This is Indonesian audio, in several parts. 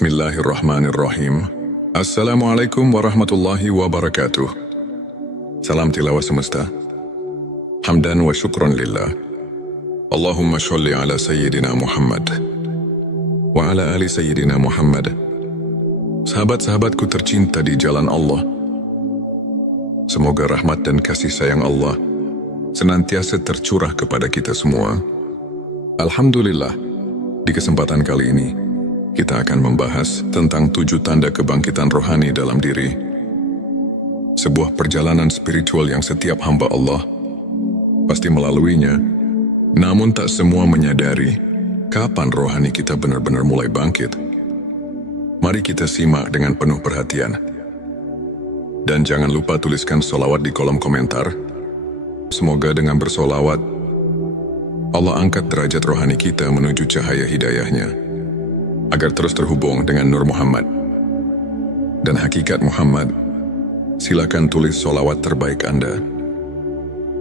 Bismillahirrahmanirrahim. Assalamualaikum warahmatullahi wabarakatuh. Salam tilawah semesta. Hamdan wa syukran lillah. Allahumma sholli ala Sayyidina Muhammad wa ala ali Sayyidina Muhammad. Sahabat-sahabatku tercinta di jalan Allah, semoga rahmat dan kasih sayang Allah senantiasa tercurah kepada kita semua. Alhamdulillah, di kesempatan kali ini kita akan membahas tentang 7 tanda kebangkitan rohani dalam diri. Sebuah perjalanan spiritual yang setiap hamba Allah pasti melaluinya, namun tak semua menyadari kapan rohani kita benar-benar mulai bangkit. Mari kita simak dengan penuh perhatian. Dan jangan lupa tuliskan sholawat di kolom komentar. Semoga dengan bersolawat, Allah angkat derajat rohani kita menuju cahaya hidayahnya, agar terus terhubung dengan Nur Muhammad dan hakikat Muhammad. Silakan tulis sholawat terbaik Anda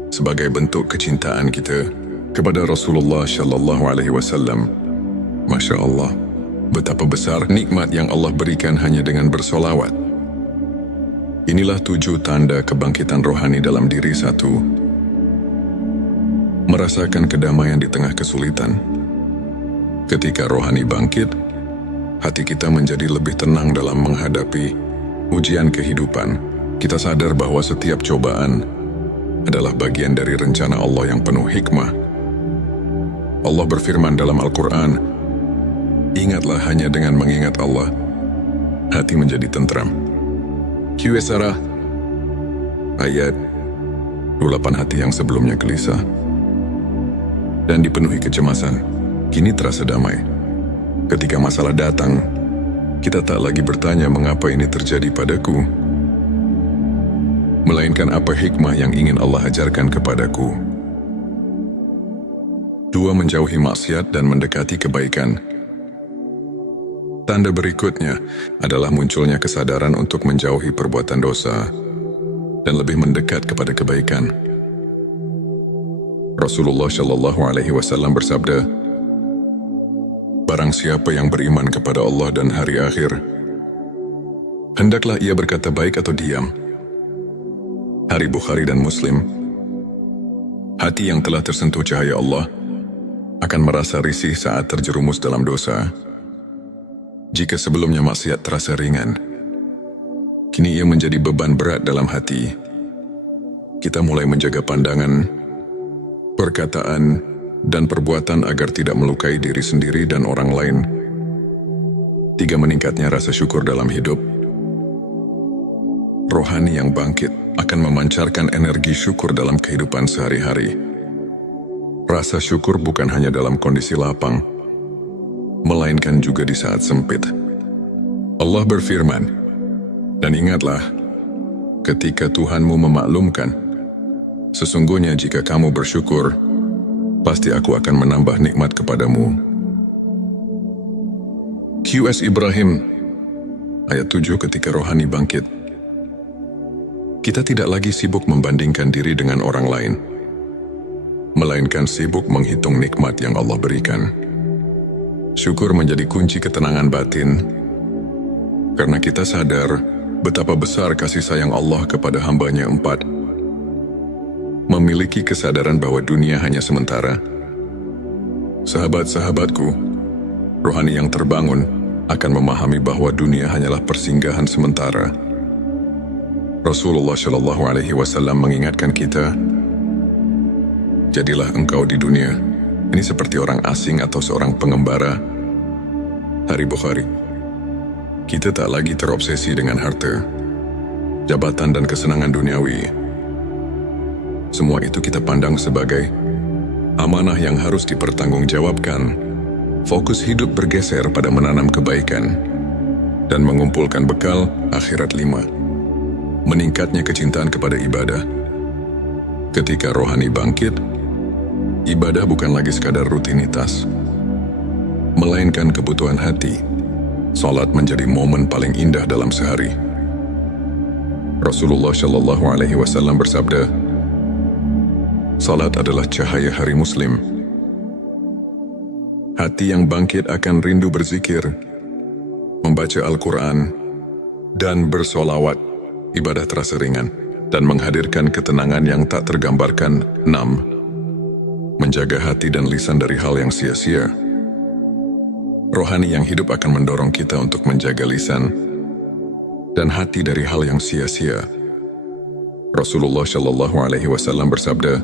sebagai bentuk kecintaan kita kepada Rasulullah Shallallahu Alaihi Wasallam. Masya Allah, betapa besar nikmat yang Allah berikan hanya dengan bersolawat. Inilah 7 tanda kebangkitan rohani dalam diri. 1. Merasakan kedamaian di tengah kesulitan. Ketika rohani bangkit, hati kita menjadi lebih tenang dalam menghadapi ujian kehidupan. Kita sadar bahwa setiap cobaan adalah bagian dari rencana Allah yang penuh hikmah. Allah berfirman dalam Al-Quran, "Ingatlah hanya dengan mengingat Allah, hati menjadi tentram." Qs ayat 28. Hati yang sebelumnya gelisah dan dipenuhi kecemasan, kini terasa damai. Ketika masalah datang, kita tak lagi bertanya mengapa ini terjadi padaku, melainkan apa hikmah yang ingin Allah ajarkan kepadaku. 2. Menjauhi maksiat dan mendekati kebaikan. Tanda berikutnya adalah munculnya kesadaran untuk menjauhi perbuatan dosa dan lebih mendekat kepada kebaikan. Rasulullah Shallallahu Alaihi Wasallam bersabda, "Barang siapa yang beriman kepada Allah dan hari akhir, hendaklah ia berkata baik atau diam." Hari Bukhari dan Muslim. Hati yang telah tersentuh cahaya Allah akan merasa risih saat terjerumus dalam dosa. Jika sebelumnya maksiat terasa ringan, kini ia menjadi beban berat dalam hati. Kita mulai menjaga pandangan, perkataan, dan perbuatan agar tidak melukai diri sendiri dan orang lain. 3. Meningkatnya rasa syukur dalam hidup. Rohani yang bangkit akan memancarkan energi syukur dalam kehidupan sehari-hari. Rasa syukur bukan hanya dalam kondisi lapang, melainkan juga di saat sempit. Allah berfirman, "Dan ingatlah, ketika Tuhanmu memaklumkan, sesungguhnya jika kamu bersyukur, pasti aku akan menambah nikmat kepadamu." Qs Ibrahim ayat 7. Ketika rohani bangkit, kita tidak lagi sibuk membandingkan diri dengan orang lain, melainkan sibuk menghitung nikmat yang Allah berikan. Syukur menjadi kunci ketenangan batin, karena kita sadar betapa besar kasih sayang Allah kepada hambanya. 4. Memiliki kesadaran bahwa dunia hanya sementara. Sahabat-sahabatku, rohani yang terbangun akan memahami bahwa dunia hanyalah persinggahan sementara. Rasulullah Shallallahu Alaihi Wasallam mengingatkan kita, "Jadilah engkau di dunia ini seperti orang asing atau seorang pengembara." Hari Bukhari. Kita tak lagi terobsesi dengan harta, jabatan, dan kesenangan duniawi. Semua itu kita pandang sebagai amanah yang harus dipertanggungjawabkan. Fokus hidup bergeser pada menanam kebaikan dan mengumpulkan bekal akhirat. 5. Meningkatnya kecintaan kepada ibadah. Ketika rohani bangkit, ibadah bukan lagi sekadar rutinitas, melainkan kebutuhan hati. Salat menjadi momen paling indah dalam sehari. Rasulullah Shallallahu Alaihi Wasallam bersabda, "Salat adalah cahaya hari Muslim." Hati yang bangkit akan rindu berzikir, membaca Al-Quran, dan bersolawat, ibadah terasa ringan dan menghadirkan ketenangan yang tak tergambarkan. 6. Menjaga hati dan lisan dari hal yang sia-sia. Rohani yang hidup akan mendorong kita untuk menjaga lisan dan hati dari hal yang sia-sia. Rasulullah Shallallahu Alaihi Wasallam bersabda,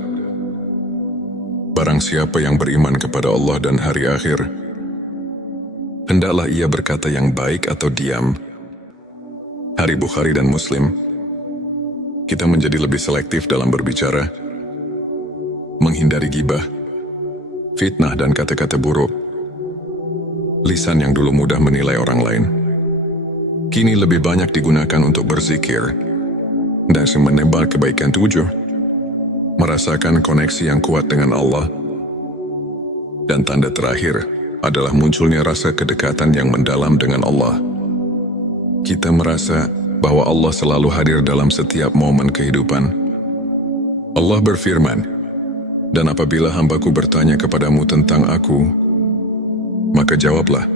"Barang siapa yang beriman kepada Allah dan hari akhir, hendaklah ia berkata yang baik atau diam." Hari Bukhari dan Muslim. Kita menjadi lebih selektif dalam berbicara, menghindari gibah, fitnah dan kata-kata buruk. Lisan yang dulu mudah menilai orang lain, kini lebih banyak digunakan untuk berzikir dan menebar kebaikan tujuh, merasakan koneksi yang kuat dengan Allah. Dan tanda terakhir adalah munculnya rasa kedekatan yang mendalam dengan Allah. Kita merasa bahwa Allah selalu hadir dalam setiap momen kehidupan. Allah berfirman, "Dan apabila hambaku bertanya kepadamu tentang aku, maka jawablah,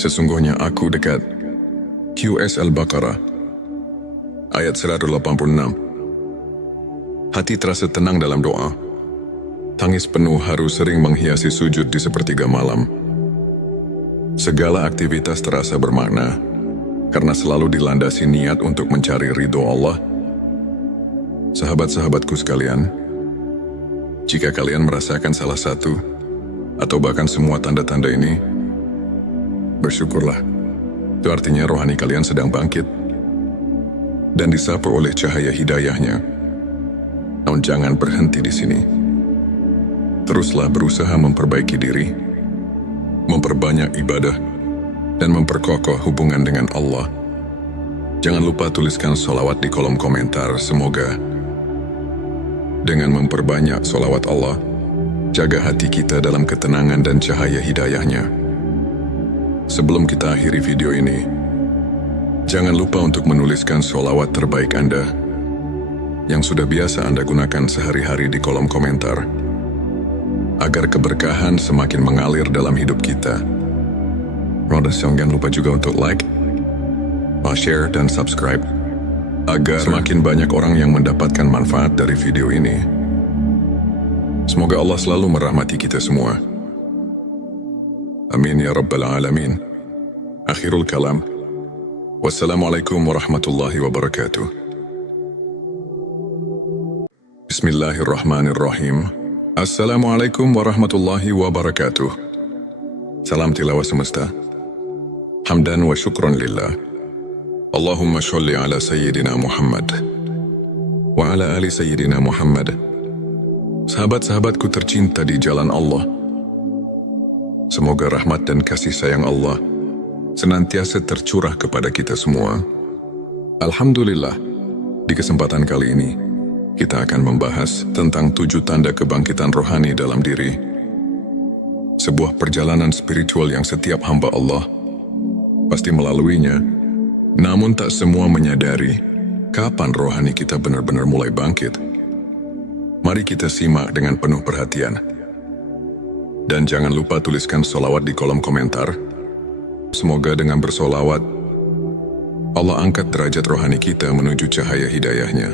sesungguhnya aku dekat." QS Al-Baqarah, ayat 186. Hati terasa tenang dalam doa. Tangis penuh haru sering menghiasi sujud di sepertiga malam. Segala aktivitas terasa bermakna, karena selalu dilandasi niat untuk mencari ridho Allah. Sahabat-sahabatku sekalian, jika kalian merasakan salah satu atau bahkan semua tanda-tanda ini, bersyukurlah. Itu artinya rohani kalian sedang bangkit dan disapu oleh cahaya hidayahnya. Namun jangan berhenti di sini. Teruslah berusaha memperbaiki diri, memperbanyak ibadah, dan memperkokoh hubungan dengan Allah. Jangan lupa tuliskan sholawat di kolom komentar. Semoga dengan memperbanyak sholawat Allah, jaga hati kita dalam ketenangan dan cahaya hidayahnya. Sebelum kita akhiri video ini, jangan lupa untuk menuliskan sholawat terbaik Anda yang sudah biasa Anda gunakan sehari-hari di kolom komentar, agar keberkahan semakin mengalir dalam hidup kita. Jangan lupa juga untuk like, share, dan subscribe, agar semakin banyak orang yang mendapatkan manfaat dari video ini. Semoga Allah selalu merahmati kita semua. Amin ya Rabbal Alamin. Akhirul kalam. Wassalamualaikum warahmatullahi wabarakatuh. Bismillahirrahmanirrahim. Assalamualaikum warahmatullahi wabarakatuh. Salam tilawah semesta. Hamdan wa syukran lillah. Allahumma sholli ala Sayyidina Muhammad wa ala ali Sayyidina Muhammad. Sahabat-sahabatku tercinta di jalan Allah, semoga rahmat dan kasih sayang Allah senantiasa tercurah kepada kita semua. Alhamdulillah, di kesempatan kali ini, kita akan membahas tentang 7 tanda kebangkitan rohani dalam diri. Sebuah perjalanan spiritual yang setiap hamba Allah pasti melaluinya, namun tak semua menyadari kapan rohani kita benar-benar mulai bangkit. Mari kita simak dengan penuh perhatian. Dan jangan lupa tuliskan sholawat di kolom komentar. Semoga dengan bersolawat, Allah angkat derajat rohani kita menuju cahaya hidayahnya,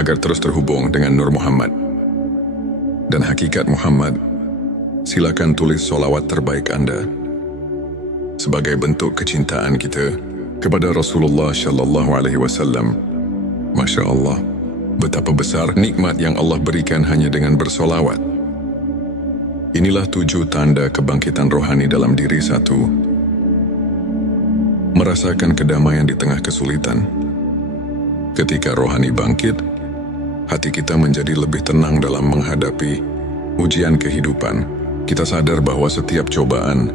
agar terus terhubung dengan Nur Muhammad dan hakikat Muhammad. Silakan tulis sholawat terbaik Anda sebagai bentuk kecintaan kita kepada Rasulullah Shallallahu Alaihi Wasallam. Masya Allah, betapa besar nikmat yang Allah berikan hanya dengan bersolawat. Inilah 7 tanda kebangkitan rohani dalam diri. 1. Merasakan kedamaian di tengah kesulitan. Ketika rohani bangkit, hati kita menjadi lebih tenang dalam menghadapi ujian kehidupan. Kita sadar bahwa setiap cobaan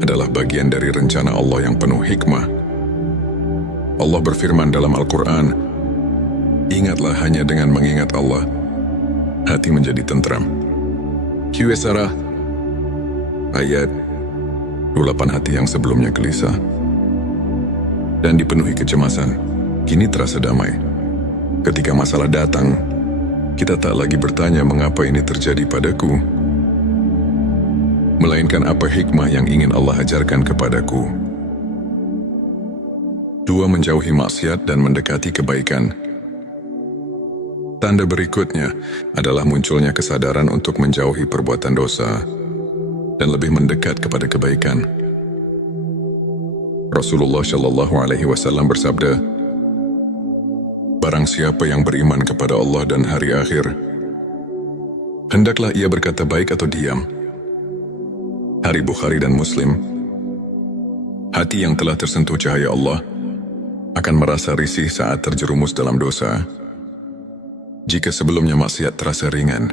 adalah bagian dari rencana Allah yang penuh hikmah. Allah berfirman dalam Al-Quran, "Ingatlah hanya dengan mengingat Allah, hati menjadi tentram." QS ayat 28. Hati yang sebelumnya gelisah dan dipenuhi kecemasan, kini terasa damai. Ketika masalah datang, kita tak lagi bertanya mengapa ini terjadi padaku, melainkan apa hikmah yang ingin Allah ajarkan kepadaku. 2. Menjauhi maksiat dan mendekati kebaikan. Tanda berikutnya adalah munculnya kesadaran untuk menjauhi perbuatan dosa dan lebih mendekat kepada kebaikan. Rasulullah Shallallahu Alaihi Wasallam bersabda, "Barang siapa yang beriman kepada Allah dan hari akhir, hendaklah ia berkata baik atau diam." Hari Bukhari dan Muslim. Hati yang telah tersentuh cahaya Allah akan merasa risih saat terjerumus dalam dosa. Jika sebelumnya maksiat terasa ringan,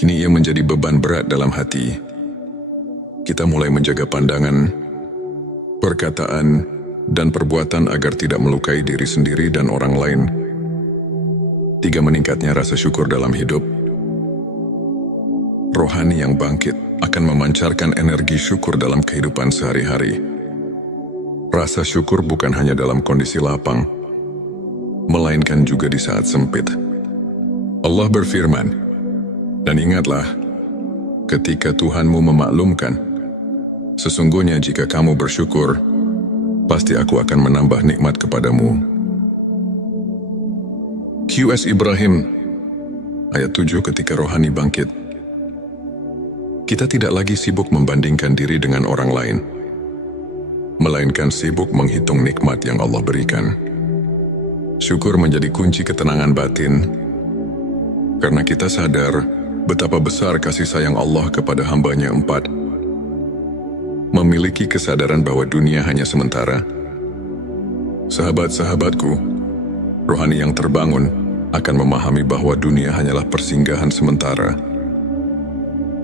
kini ia menjadi beban berat dalam hati. Kita mulai menjaga pandangan, perkataan, dan perbuatan agar tidak melukai diri sendiri dan orang lain. 3. Meningkatnya rasa syukur dalam hidup. Rohani yang bangkit akan memancarkan energi syukur dalam kehidupan sehari-hari. Rasa syukur bukan hanya dalam kondisi lapang, melainkan juga di saat sempit. Allah berfirman, "Dan ingatlah, ketika Tuhanmu memaklumkan, sesungguhnya jika kamu bersyukur, pasti aku akan menambah nikmat kepadamu." QS Ibrahim, ayat 7. Ketika rohani bangkit, kita tidak lagi sibuk membandingkan diri dengan orang lain, melainkan sibuk menghitung nikmat yang Allah berikan. Syukur menjadi kunci ketenangan batin, karena kita sadar betapa besar kasih sayang Allah kepada hamba-Nya. 4. Memiliki kesadaran bahwa dunia hanya sementara. Sahabat-sahabatku, rohani yang terbangun akan memahami bahwa dunia hanyalah persinggahan sementara.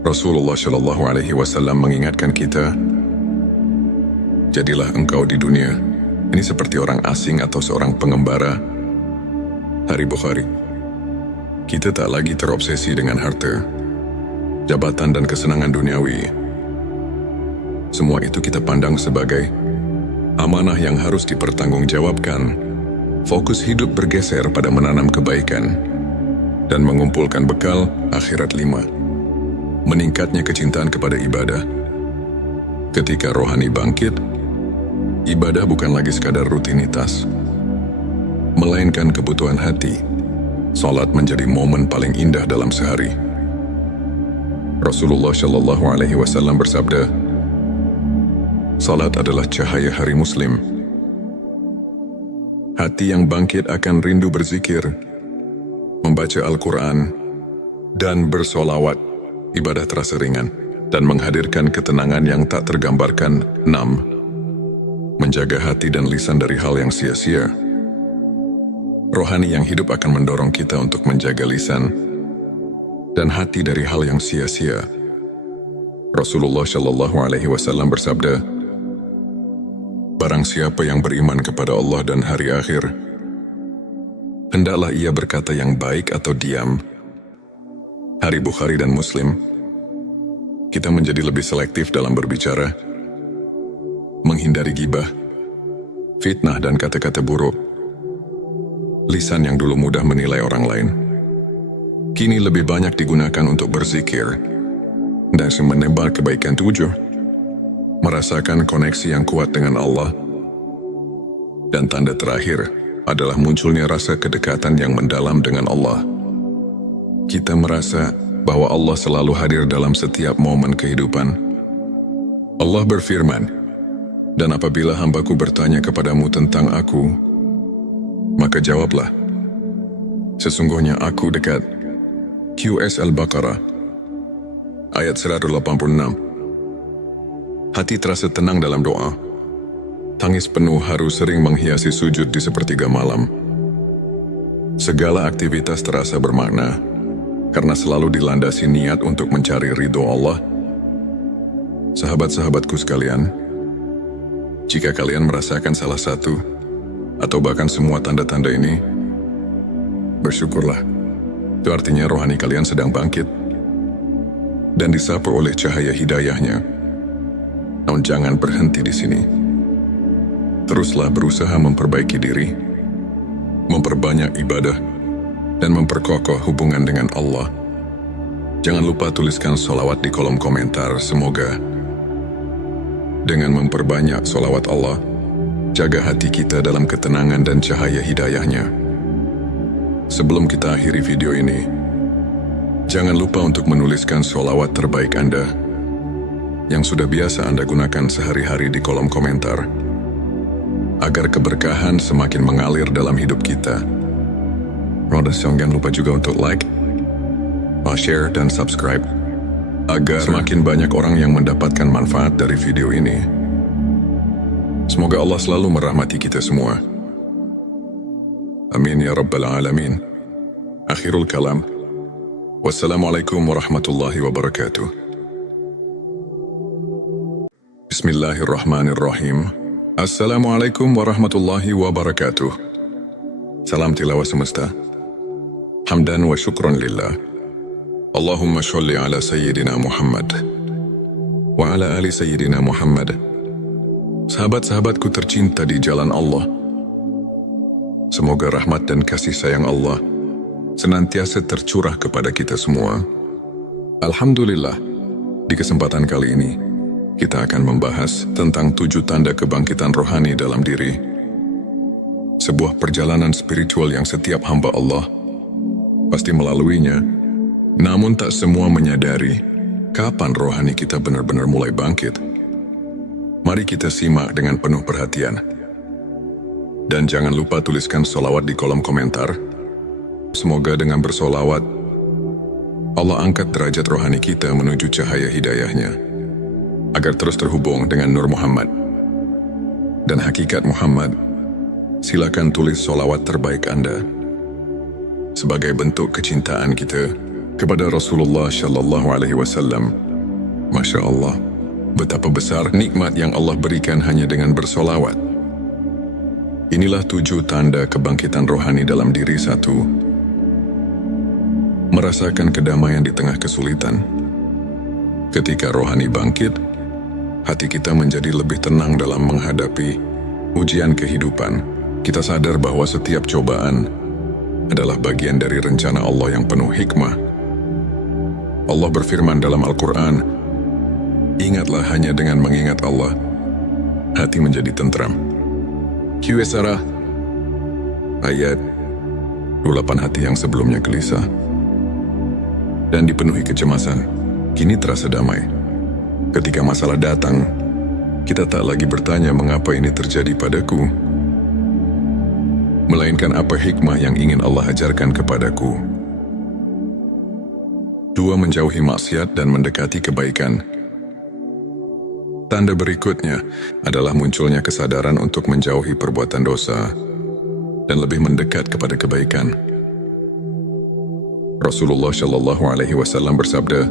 Rasulullah Shallallahu Alaihi Wasallam mengingatkan kita, "Jadilah engkau di dunia ini seperti orang asing atau seorang pengembara." Hari Bukhari. Kita tak lagi terobsesi dengan harta, jabatan, dan kesenangan duniawi. Semua itu kita pandang sebagai amanah yang harus dipertanggungjawabkan. Fokus hidup bergeser pada menanam kebaikan dan mengumpulkan bekal akhirat. 5. Meningkatnya kecintaan kepada ibadah. Ketika rohani bangkit, ibadah bukan lagi sekadar rutinitas, melainkan kebutuhan hati. Salat menjadi momen paling indah dalam sehari. Rasulullah Shallallahu Alaihi Wasallam bersabda, "Salat adalah cahaya hari Muslim." Hati yang bangkit akan rindu berzikir, membaca Al-Quran, dan bersolawat. Ibadah terasa ringan dan menghadirkan ketenangan yang tak tergambarkan. 6. Menjaga hati dan lisan dari hal yang sia-sia. Rohani yang hidup akan mendorong kita untuk menjaga lisan dan hati dari hal yang sia-sia. Rasulullah Shallallahu Alaihi Wasallam bersabda, "Barang siapa yang beriman kepada Allah dan hari akhir, hendaklah ia berkata yang baik atau diam." Hari Bukhari dan Muslim. Kita menjadi lebih selektif dalam berbicara, menghindari gibah, fitnah, dan kata-kata buruk. Lisan yang dulu mudah menilai orang lain, kini lebih banyak digunakan untuk berzikir dan menebar kebaikan. 7. Merasakan koneksi yang kuat dengan Allah. Dan tanda terakhir adalah munculnya rasa kedekatan yang mendalam dengan Allah. Kita merasa bahwa Allah selalu hadir dalam setiap momen kehidupan. Allah berfirman, "Dan apabila hambaku bertanya kepadamu tentang aku, maka jawablah, sesungguhnya aku dekat." QS Al-Baqarah, ayat 186. Hati terasa tenang dalam doa. Tangis penuh haru sering menghiasi sujud di sepertiga malam. Segala aktivitas terasa bermakna, karena selalu dilandasi niat untuk mencari ridho Allah. Sahabat-sahabatku sekalian, jika kalian merasakan salah satu atau bahkan semua tanda-tanda ini, bersyukurlah. Itu artinya rohani kalian sedang bangkit dan disapu oleh cahaya hidayahnya. Namun jangan berhenti di sini. Teruslah berusaha memperbaiki diri, memperbanyak ibadah, dan memperkokoh hubungan dengan Allah. Jangan lupa tuliskan sholawat di kolom komentar. Semoga dengan memperbanyak sholawat Allah, jaga hati kita dalam ketenangan dan cahaya hidayahnya. Sebelum kita akhiri video ini, jangan lupa untuk menuliskan sholawat terbaik Anda yang sudah biasa Anda gunakan sehari-hari di kolom komentar, agar keberkahan semakin mengalir dalam hidup kita. Jangan lupa juga untuk like, share, dan subscribe, agar semakin banyak orang yang mendapatkan manfaat dari video ini. Semoga Allah selalu merahmati kita semua. Amin ya Rabbal Alamin. Akhirul kalam. Wassalamualaikum warahmatullahi wabarakatuh. Bismillahirrahmanirrahim. Assalamualaikum warahmatullahi wabarakatuh. Salam tilawah semesta. Hamdan wa syukran lillah. Allahumma sholli ala Sayyidina Muhammad wa ala ali Sayyidina Muhammad. Sahabat-sahabatku tercinta di jalan Allah, semoga rahmat dan kasih sayang Allah senantiasa tercurah kepada kita semua. Alhamdulillah, di kesempatan kali ini, kita akan membahas tentang 7 tanda kebangkitan rohani dalam diri. Sebuah perjalanan spiritual yang setiap hamba Allah pasti melaluinya, namun tak semua menyadari kapan rohani kita benar-benar mulai bangkit. Mari kita simak dengan penuh perhatian. Dan jangan lupa tuliskan sholawat di kolom komentar. Semoga dengan bersolawat, Allah angkat derajat rohani kita menuju cahaya hidayahnya, agar terus terhubung dengan Nur Muhammad dan hakikat Muhammad. Silakan tulis sholawat terbaik Anda sebagai bentuk kecintaan kita kepada Rasulullah Shallallahu Alaihi Wasallam. Masya Allah, betapa besar nikmat yang Allah berikan hanya dengan bersolawat. Inilah 7 tanda kebangkitan rohani dalam diri. 1. Merasakan kedamaian di tengah kesulitan. Ketika rohani bangkit, hati kita menjadi lebih tenang dalam menghadapi ujian kehidupan. Kita sadar bahwa setiap cobaan adalah bagian dari rencana Allah yang penuh hikmah. Allah berfirman dalam Al-Quran, ingatlah hanya dengan mengingat Allah, hati menjadi tentram. Qs ayat 28. Hati yang sebelumnya gelisah dan dipenuhi kecemasan, kini terasa damai. Ketika masalah datang, kita tak lagi bertanya mengapa ini terjadi padaku, melainkan apa hikmah yang ingin Allah ajarkan kepadaku. 2. Menjauhi maksiat dan mendekati kebaikan. Tanda berikutnya adalah munculnya kesadaran untuk menjauhi perbuatan dosa dan lebih mendekat kepada kebaikan. Rasulullah Shallallahu Alaihi Wasallam bersabda,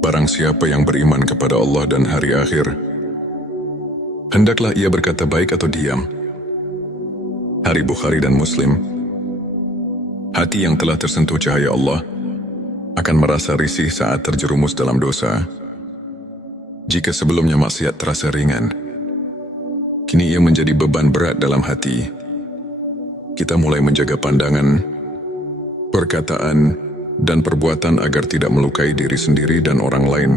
barang siapa yang beriman kepada Allah dan hari akhir, hendaklah ia berkata baik atau diam. Hari Bukhari dan Muslim. Hati yang telah tersentuh cahaya Allah akan merasa risih saat terjerumus dalam dosa. Jika sebelumnya maksiat terasa ringan, kini ia menjadi beban berat dalam hati. Kita mulai menjaga pandangan, perkataan, dan perbuatan agar tidak melukai diri sendiri dan orang lain.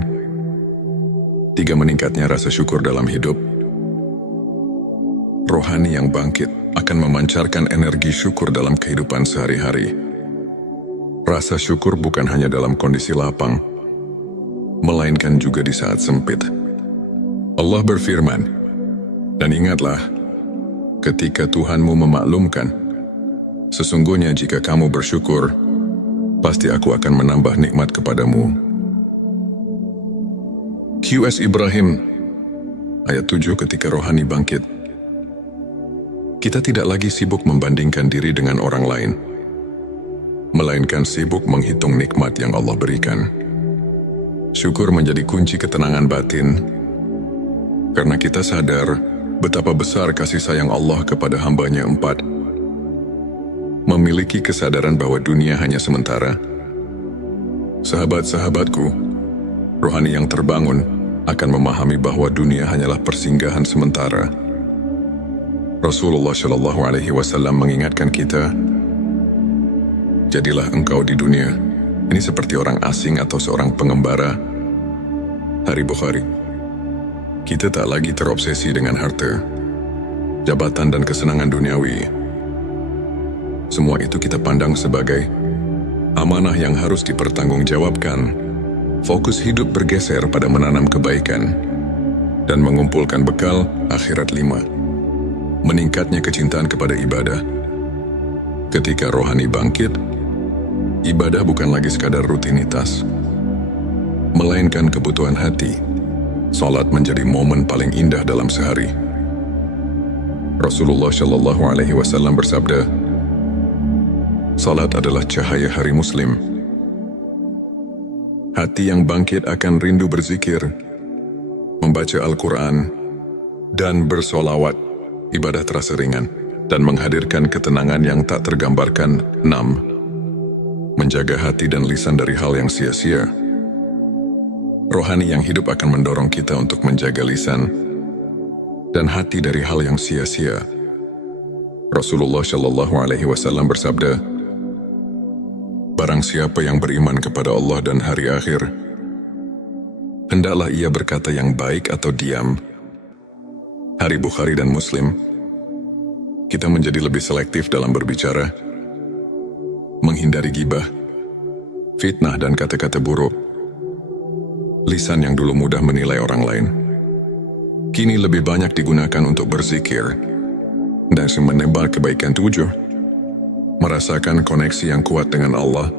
3. Meningkatnya rasa syukur dalam hidup. Rohani yang bangkit akan memancarkan energi syukur dalam kehidupan sehari-hari. Rasa syukur bukan hanya dalam kondisi lapang, melainkan juga di saat sempit. Allah berfirman, dan ingatlah, ketika Tuhanmu memaklumkan, sesungguhnya jika kamu bersyukur, pasti aku akan menambah nikmat kepadamu. Qs Ibrahim, ayat 7. Ketika rohani bangkit, kita tidak lagi sibuk membandingkan diri dengan orang lain, melainkan sibuk menghitung nikmat yang Allah berikan. Syukur menjadi kunci ketenangan batin, karena kita sadar betapa besar kasih sayang Allah kepada hambanya. 4. Memiliki kesadaran bahwa dunia hanya sementara. Sahabat-sahabatku, rohani yang terbangun akan memahami bahwa dunia hanyalah persinggahan sementara. Rasulullah Shallallahu Alaihi Wasallam mengingatkan kita, jadilah engkau di dunia ini seperti orang asing atau seorang pengembara. Hari Bukhari. Kita tak lagi terobsesi dengan harta, jabatan dan kesenangan duniawi. Semua itu kita pandang sebagai amanah yang harus dipertanggungjawabkan. Fokus hidup bergeser pada menanam kebaikan dan mengumpulkan bekal akhirat 5. Meningkatnya kecintaan kepada ibadah. Ketika rohani bangkit, ibadah bukan lagi sekadar rutinitas, melainkan kebutuhan hati. Salat menjadi momen paling indah dalam sehari. Rasulullah Shallallahu Alaihi Wasallam bersabda, salat adalah cahaya hari Muslim. Hati yang bangkit akan rindu berzikir, membaca Al-Quran, dan bersolawat. Ibadah terasa ringan dan menghadirkan ketenangan yang tak tergambarkan. 6. Menjaga hati dan lisan dari hal yang sia-sia. Rohani yang hidup akan mendorong kita untuk menjaga lisan dan hati dari hal yang sia-sia. Rasulullah Shallallahu Alaihi Wasallam bersabda, barang siapa yang beriman kepada Allah dan hari akhir, hendaklah ia berkata yang baik atau diam. Hari Bukhari dan Muslim. Kita menjadi lebih selektif dalam berbicara, menghindari gibah, fitnah dan kata-kata buruk. Lisan yang dulu mudah menilai orang lain, kini lebih banyak digunakan untuk berzikir dan menebar kebaikan. 7. Merasakan koneksi yang kuat dengan Allah.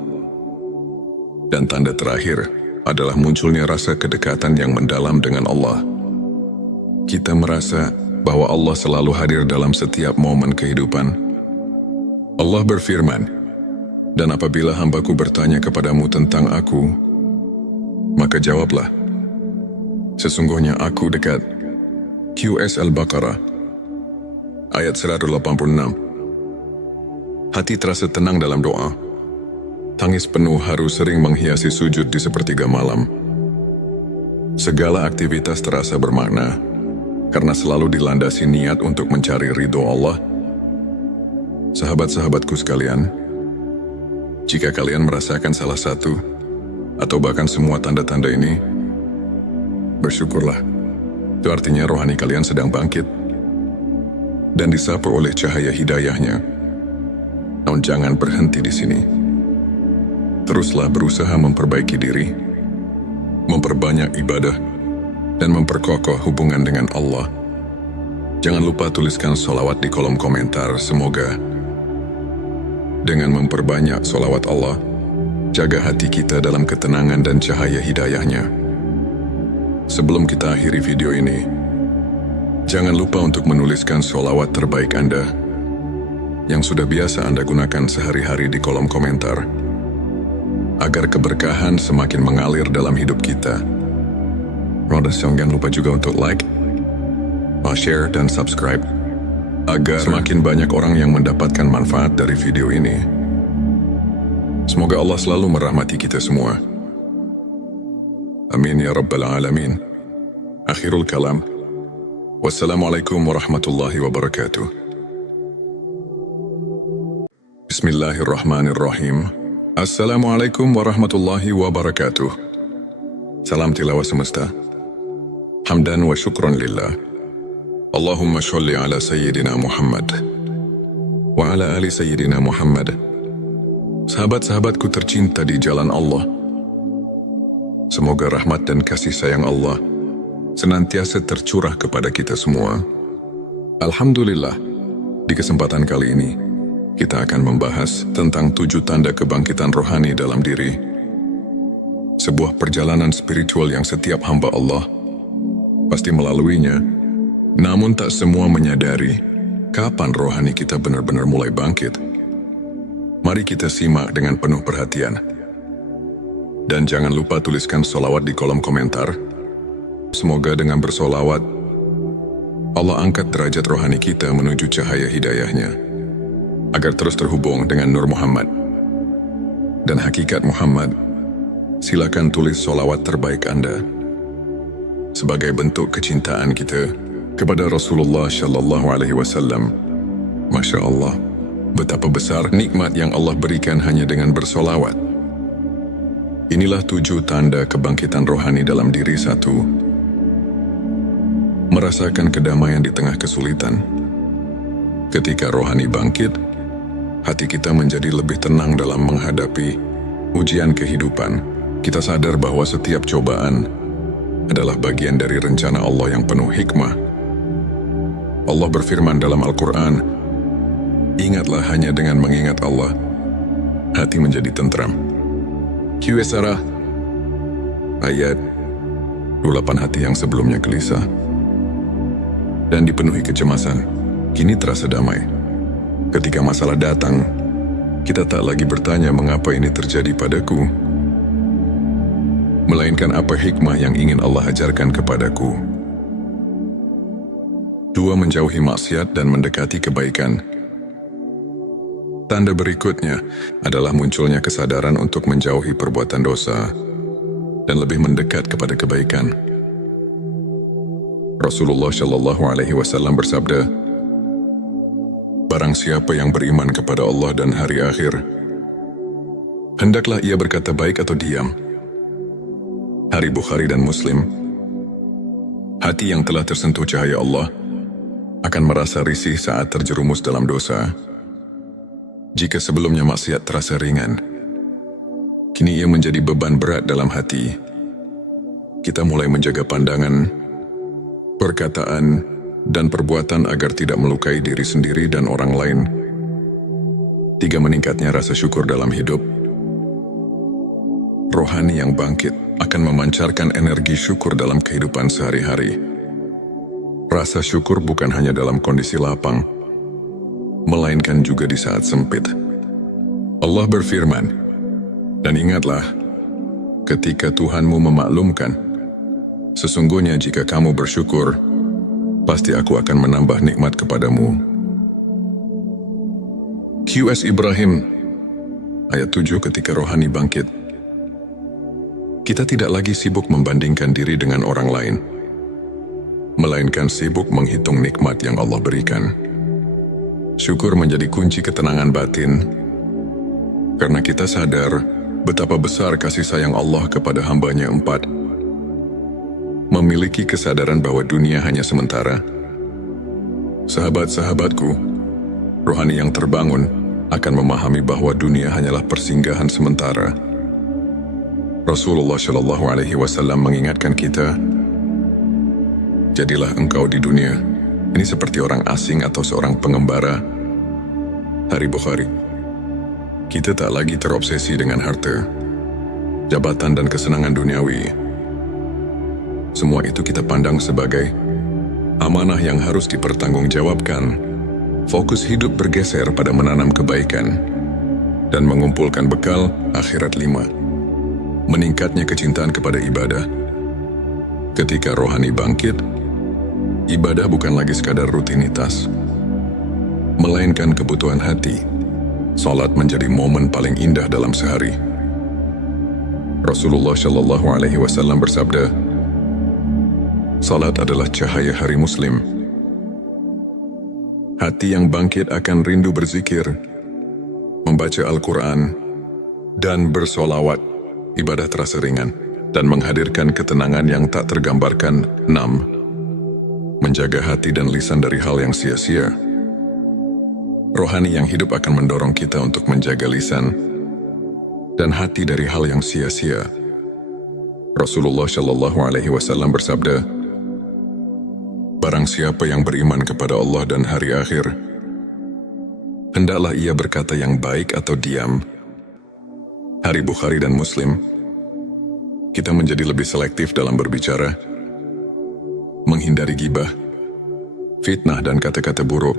Dan tanda terakhir adalah munculnya rasa kedekatan yang mendalam dengan Allah. Kita merasa bahwa Allah selalu hadir dalam setiap momen kehidupan. Allah berfirman, dan apabila hambaku bertanya kepadamu tentang aku, maka jawablah, sesungguhnya aku dekat. QS Al-Baqarah ayat 186. Hati terasa tenang dalam doa. Tangis penuh haru sering menghiasi sujud di sepertiga malam. Segala aktivitas terasa bermakna karena selalu dilandasi niat untuk mencari ridho Allah. Sahabat-sahabatku sekalian, jika kalian merasakan salah satu atau bahkan semua tanda-tanda ini, bersyukurlah. Itu artinya rohani kalian sedang bangkit dan disapu oleh cahaya hidayahnya. Namun jangan berhenti di sini. Teruslah berusaha memperbaiki diri, memperbanyak ibadah, dan memperkokoh hubungan dengan Allah. Jangan lupa tuliskan sholawat di kolom komentar. Semoga dengan memperbanyak sholawat Allah, jaga hati kita dalam ketenangan dan cahaya hidayahnya. Sebelum kita akhiri video ini, jangan lupa untuk menuliskan sholawat terbaik Anda yang sudah biasa Anda gunakan sehari-hari di kolom komentar, agar keberkahan semakin mengalir dalam hidup kita. Jangan lupa juga untuk like, share, dan subscribe, agar semakin banyak orang yang mendapatkan manfaat dari video ini. Semoga Allah selalu merahmati kita semua. Amin ya Rabbal Alamin. Akhirul kalam. Wassalamualaikum warahmatullahi wabarakatuh. Bismillahirrahmanirrahim. Assalamualaikum warahmatullahi wabarakatuh. Salam tilawah semesta. Hamdan wa syukran lillah. Allahumma sholli ala Sayyidina Muhammad wa ala ali Sayyidina Muhammad. Sahabat-sahabatku tercinta di jalan Allah, semoga rahmat dan kasih sayang Allah senantiasa tercurah kepada kita semua. Alhamdulillah, di kesempatan kali ini, kita akan membahas tentang 7 tanda kebangkitan rohani dalam diri. Sebuah perjalanan spiritual yang setiap hamba Allah pasti melaluinya, namun tak semua menyadari kapan rohani kita benar-benar mulai bangkit. Mari kita simak dengan penuh perhatian. Dan jangan lupa tuliskan sholawat di kolom komentar. Semoga dengan bersolawat, Allah angkat derajat rohani kita menuju cahaya hidayahnya, agar terus terhubung dengan Nur Muhammad dan hakikat Muhammad. Silakan tulis sholawat terbaik Anda sebagai bentuk kecintaan kita kepada Rasulullah Shallallahu Alaihi Wasallam. Masya Allah, betapa besar nikmat yang Allah berikan hanya dengan bersolawat. Inilah 7 tanda kebangkitan rohani dalam diri. 1. Merasakan kedamaian di tengah kesulitan. Ketika rohani bangkit, hati kita menjadi lebih tenang dalam menghadapi ujian kehidupan. Kita sadar bahwa setiap cobaan adalah bagian dari rencana Allah yang penuh hikmah. Allah berfirman dalam Al-Quran, "Ingatlah hanya dengan mengingat Allah, hati menjadi tentram." Qs ayat 28. Hati yang sebelumnya gelisah dan dipenuhi kecemasan, kini terasa damai. Ketika masalah datang, kita tak lagi bertanya mengapa ini terjadi padaku, melainkan apa hikmah yang ingin Allah ajarkan kepadaku. 2. Menjauhi maksiat dan mendekati kebaikan. Tanda berikutnya adalah munculnya kesadaran untuk menjauhi perbuatan dosa dan lebih mendekat kepada kebaikan. Rasulullah Shallallahu Alaihi Wasallam bersabda, "Barang siapa yang beriman kepada Allah dan hari akhir, hendaklah ia berkata baik atau diam." Hari Bukhari dan Muslim. Hati yang telah tersentuh cahaya Allah akan merasa risih saat terjerumus dalam dosa. Jika sebelumnya maksiat terasa ringan, kini ia menjadi beban berat dalam hati. Kita mulai menjaga pandangan, perkataan, dan perbuatan agar tidak melukai diri sendiri dan orang lain. 3. Meningkatnya rasa syukur dalam hidup. Rohani yang bangkit akan memancarkan energi syukur dalam kehidupan sehari-hari. Rasa syukur bukan hanya dalam kondisi lapang, melainkan juga di saat sempit. Allah berfirman, "Dan ingatlah, ketika Tuhanmu memaklumkan, sesungguhnya jika kamu bersyukur, pasti aku akan menambah nikmat kepadamu." Qs Ibrahim, ayat 7. Ketika rohani bangkit, kita tidak lagi sibuk membandingkan diri dengan orang lain, melainkan sibuk menghitung nikmat yang Allah berikan. Syukur menjadi kunci ketenangan batin, karena kita sadar betapa besar kasih sayang Allah kepada hamba-Nya. 4. Memiliki kesadaran bahwa dunia hanya sementara. Sahabat-sahabatku, rohani yang terbangun akan memahami bahwa dunia hanyalah persinggahan sementara. Rasulullah Shallallahu Alaihi Wasallam mengingatkan kita, "Jadilah engkau di dunia ini seperti orang asing atau seorang pengembara." Hari Bukhari. Kita tak lagi terobsesi dengan harta, jabatan, dan kesenangan duniawi. Semua itu kita pandang sebagai amanah yang harus dipertanggungjawabkan. Fokus hidup bergeser pada menanam kebaikan dan mengumpulkan bekal akhirat. 5. Meningkatnya kecintaan kepada ibadah. Ketika rohani bangkit, ibadah bukan lagi sekadar rutinitas, melainkan kebutuhan hati. Salat menjadi momen paling indah dalam sehari. Rasulullah Shallallahu Alaihi Wasallam bersabda, "Salat adalah cahaya hari Muslim." Hati yang bangkit akan rindu berzikir, membaca Al-Quran, dan bersolawat. Ibadah terasa ringan dan menghadirkan ketenangan yang tak tergambarkan. 6. Menjaga hati dan lisan dari hal yang sia-sia. Rohani yang hidup akan mendorong kita untuk menjaga lisan dan hati dari hal yang sia-sia. Rasulullah Shallallahu Alaihi Wasallam bersabda, "Barang siapa yang beriman kepada Allah dan hari akhir, hendaklah ia berkata yang baik atau diam." Hari Bukhari dan Muslim. Kita menjadi lebih selektif dalam berbicara, menghindari gibah, fitnah, dan kata-kata buruk.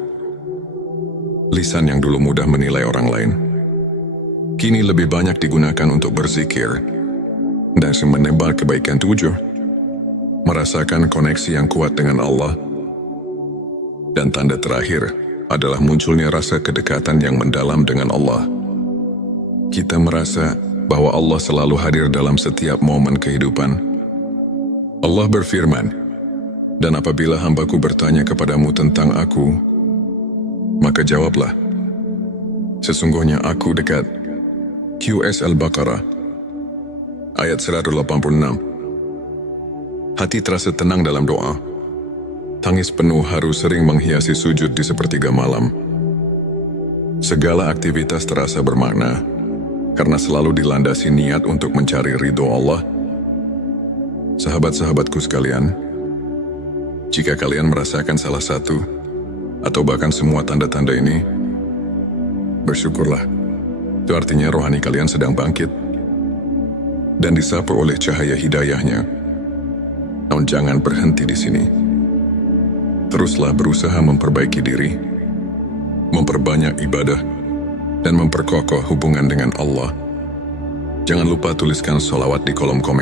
Lisan yang dulu mudah menilai orang lain, kini lebih banyak digunakan untuk berzikir dan menebar kebaikan. 7. Merasakan koneksi yang kuat dengan Allah. Dan tanda terakhir adalah munculnya rasa kedekatan yang mendalam dengan Allah. Kita merasa bahwa Allah selalu hadir dalam setiap momen kehidupan. Allah berfirman, "Dan apabila hambaku bertanya kepadamu tentang aku, maka jawablah, sesungguhnya aku dekat." Qs Al-Baqarah, ayat 186. Hati terasa tenang dalam doa. Tangis penuh haru sering menghiasi sujud di sepertiga malam. Segala aktivitas terasa bermakna, karena selalu dilandasi niat untuk mencari ridho Allah. Sahabat-sahabatku sekalian, jika kalian merasakan salah satu, atau bahkan semua tanda-tanda ini, bersyukurlah. Itu artinya rohani kalian sedang bangkit, dan disapu oleh cahaya hidayahnya. Namun jangan berhenti di sini. Teruslah berusaha memperbaiki diri, memperbanyak ibadah, dan memperkokoh hubungan dengan Allah. Jangan lupa tuliskan sholawat di kolom komentar.